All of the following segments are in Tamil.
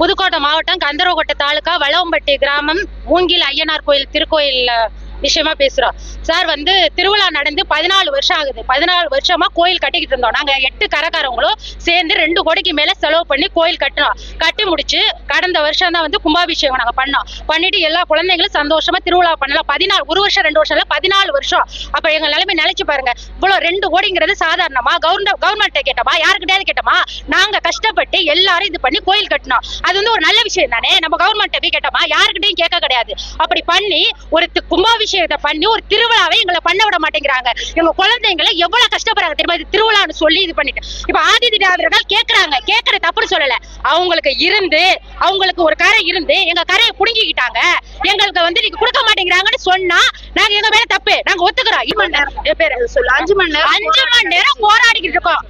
புதுக்கோட்டை மாவட்டம் கந்தரகோட்டை தாலுகா வளவம்பட்டி கிராமம் மூங்கில் ஐயனார் கோயில் திருக்கோயில் விஷயமா பேசுறோம் சார். திருவிழா நடந்து 14 வருஷம் ஆகுது. 14 வருஷமா கோயில் கட்டிக்கிட்டு இருந்தோம். நாங்க 8 கரக்காரங்களும் சேர்ந்து 2 கோடிக்கு மேல செலவு பண்ணி கோயில் கட்டினோம். கட்டி முடிச்சு கடந்த வருஷம் தான் கும்பாபிஷேகம் நாங்க பண்ணோம். பண்ணிட்டு எல்லா குழந்தைங்களும் சந்தோஷமா திருவிழா பண்ணலாம். 1 வருஷம் 2 வருஷம் இல்ல 14 வருஷம். அப்ப எங்க நிலைமை நினைச்சு பாருங்க. இவ்வளவு 2 கோடிங்கிறது சாதாரணமா? கவர்மெண்ட் கேட்டோமா? யாருக்கிட்டயாவது கேட்டோமா? நாங்க கஷ்டப்பட்டு எல்லாரும் இது பண்ணி கோயில் கட்டினோம். அது ஒரு நல்ல விஷயம் தானே. நம்ம கவர்மெண்ட் போய் கேட்டோமா? யாருக்கிட்டையும் கேட்க கிடையாது. அப்படி பண்ணி ஒரு கும்பாபிஷேகத்தை பண்ணி ஒரு திருவிழாவை எங்களை பண்ண விட மாட்டேங்கிறாங்க. எங்க குழந்தைங்களை எவ்வளவு கஷ்டப்படுறாங்க தெரியுமா? இது திருவிழான்னு சொல்லி இது பண்ணிட்டு இப்ப ஆதிதிராவிடர்கள் கேக்குறாங்க. கேட்கற தப்புன்னு சொல்லல. அவங்களுக்கு ஒரு கரை இருந்து எங்க கரையை புடுங்கிக்கிட்டாங்க. எங்களுக்கு நீங்க கொடுக்க மாட்டேங்கிறாங்கன்னு சொன்னா நாங்க எங்க மேல தப்பு நாங்க ஒத்துக்கிறோம். 5 மணி நேரம் போராடிக்கிட்டு இருக்கோம்.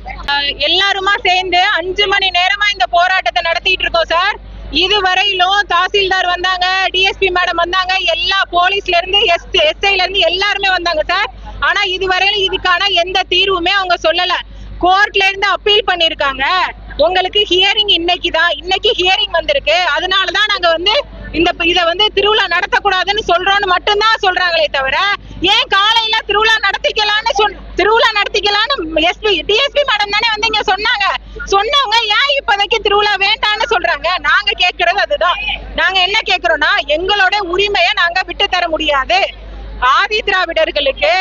எல்லாருமா சேர்ந்து 5 மணி நேரமா இந்த போராட்டத்தை நடத்திட்டு இருக்கோம் சார். இதுவரையிலும் தாசில்தார் வந்தாங்க, டிஎஸ்பி மேடம் வந்தாங்க, எல்லா போலீஸ்ல இருந்து எஸ்ஐல இருந்து எல்லாருமே வந்தாங்க சார். ஆனா இதுவரையிலும் இதுக்கான எந்த தீர்வுமே அவங்க சொல்லல. கோர்ட்ல இருந்து அப்பீல் பண்ணிருக்காங்க. உங்களுக்கு ஹியரிங் இன்னைக்கு ஹியரிங் வந்திருக்கு. அதனாலதான் நாங்க இத திருவிழா நடத்தக்கூடாதுன்னு சொல்றோம்னு மட்டும்தான் சொல்றாங்களே தவிர, ஏன் காலையில திருவிழா நடத்திக்கலான்னு டிஎஸ்பி மேடம் தானே இங்க சொன்னவங்க ஏன் இப்போதைக்கு திருவிழா வேண்டான்னு சொல்றாங்க? நாங்க கேட்கறது அதுதான். நாங்க என்ன கேட்கிறோம்னா, எங்களோட உரிமையை நாங்க விட்டு தர முடியாது. ஆதி திராவிடர்களுக்கு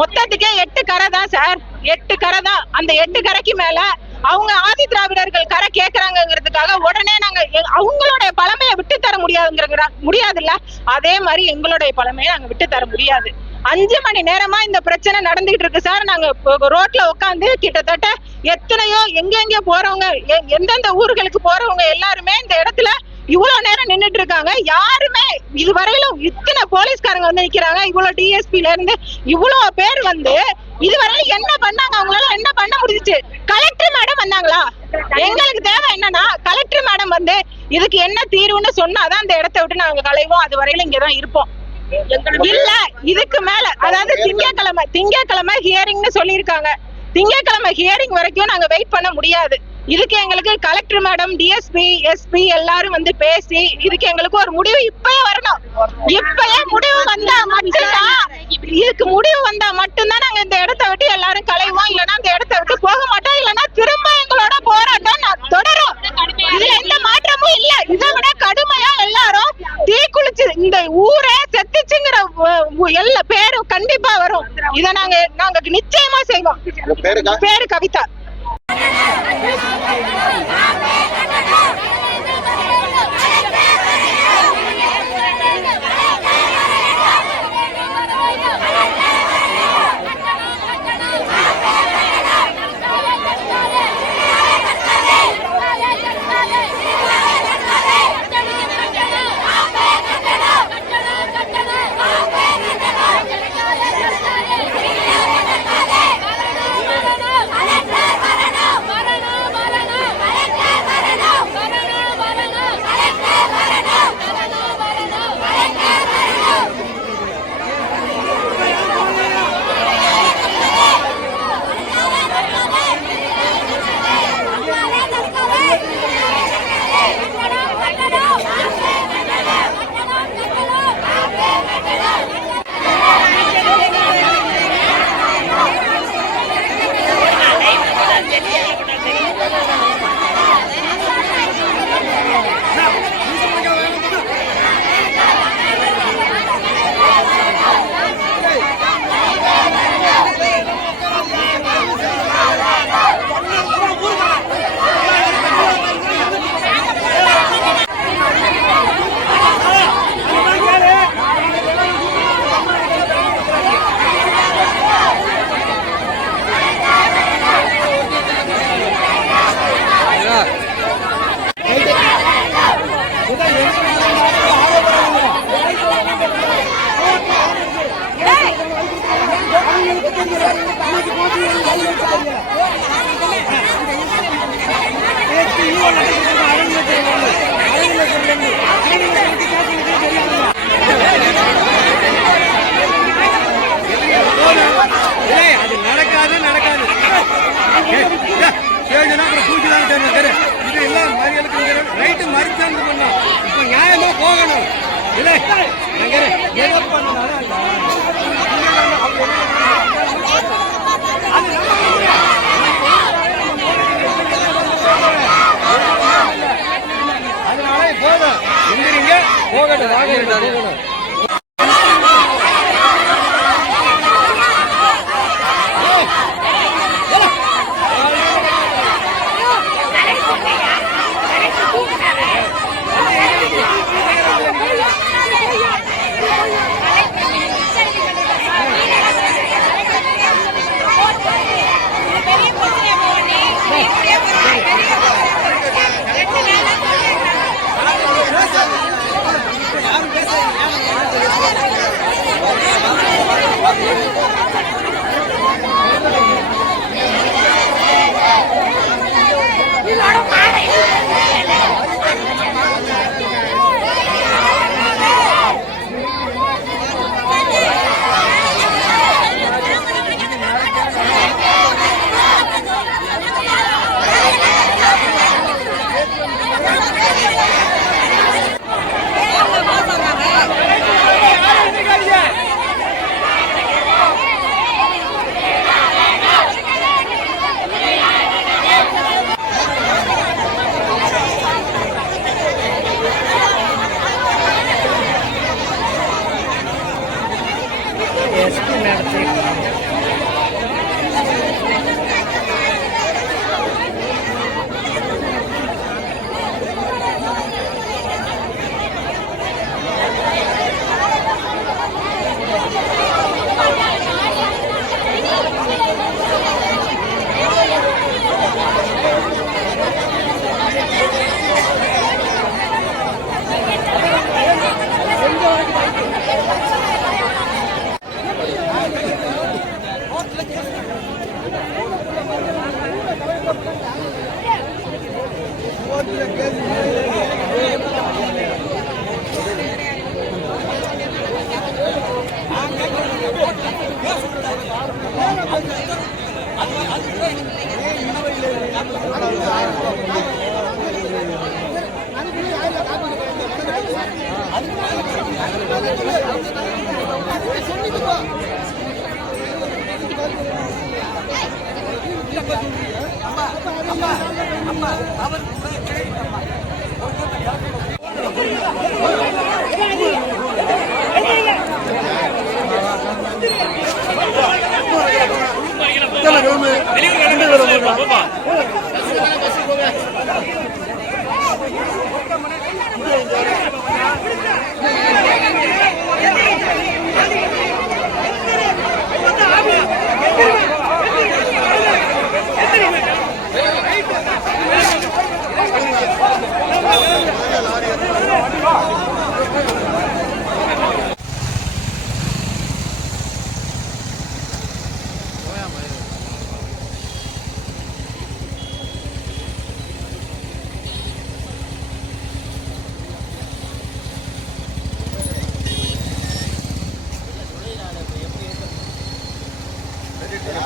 மொத்தத்துக்கே 8 கரை தான் சார். 8 கரை தான். அந்த 8 கரைக்கு மேல அவங்க ஆதி திராவிடர்கள் கரை கேட்கறாங்கிறதுக்காக உடனே நாங்க அவங்களுடைய பழமையை விட்டு தர முடியாதுல்ல. அதே மாதிரி எங்களுடைய பழமையை நாங்க விட்டு தர முடியாது. 5 மணி நேரமா இந்த பிரச்சனை நடந்துகிட்டு இருக்கு சார். நாங்க ரோட்ல உட்காந்து கிட்டத்தட்ட எத்தனையோ எங்க போறவங்க, எந்தெந்த ஊர்களுக்கு போறவங்க எல்லாருமே இந்த இடத்துல இவ்வளவு நேரம் நின்றுட்டு இருக்காங்க. யாருமே இதுவரையிலும் இத்தனை போலீஸ்காரங்க நிக்கிறாங்க. இவ்வளவு டிஎஸ்பில இருந்து இவ்வளவு பேர் இதுவரையிலும் என்ன பண்ணாங்க? அவங்களால என்ன பண்ண முடிஞ்சிச்சு? கலெக்டர் மேடம் வந்தாங்களா? எங்களுக்கு தேவை என்னன்னா, கலெக்டர் மேடம் இதுக்கு என்ன தீர்வுன்னு சொன்னாதான் அந்த இடத்தை விட்டு நாங்க கலைவோம். அது வரையிலும் இங்கதான் இருப்போம். இல்ல இதுக்கு மேல, அதாவது திங்கட்கிழமை ஹியரிங்னு சொல்லியிருக்காங்க. திங்கட்கிழமை ஹியரிங் வரைக்கும் நாங்க வெயிட் பண்ண முடியாது. இதுக்கு எங்களுக்கு கலெக்டர் மேடம், டிஎஸ்பி, எஸ்பி எல்லாரும் பேசி இதுக்கு எங்களுக்கு ஒரு முடிவு இப்பயே வரணும். இப்பயே முடிவு வந்தா மட்டும்தான் நாங்க இந்த இடத்தை விட்டு எல்லாரும் கலைவோம். இல்லைன்னா இந்த இடத்தை விட்டு போக மாட்டோம். இல்லைன்னா திரும்ப எங்களோட போராட்டம் தொடரும். இதுல எந்த மாற்றமும் இல்ல. இதை விட கடுமையா எல்லாரும் தீக்குளிச்சு இந்த ஊரே செத்துச்சுங்கிற எல்லா பேரும் கண்டிப்பா வரும். இதை நாங்க நிச்சயமா செய்வோம். பேரு கவிதா. நடக்காது.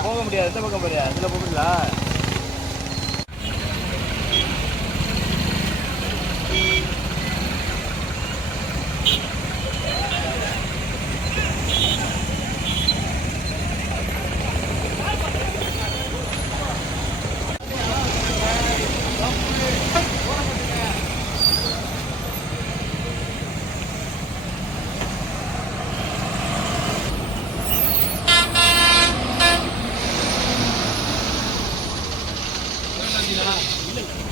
போக முடியாது. எந்த பக்கம் போறியா? அதுல போகலாம். இல்ல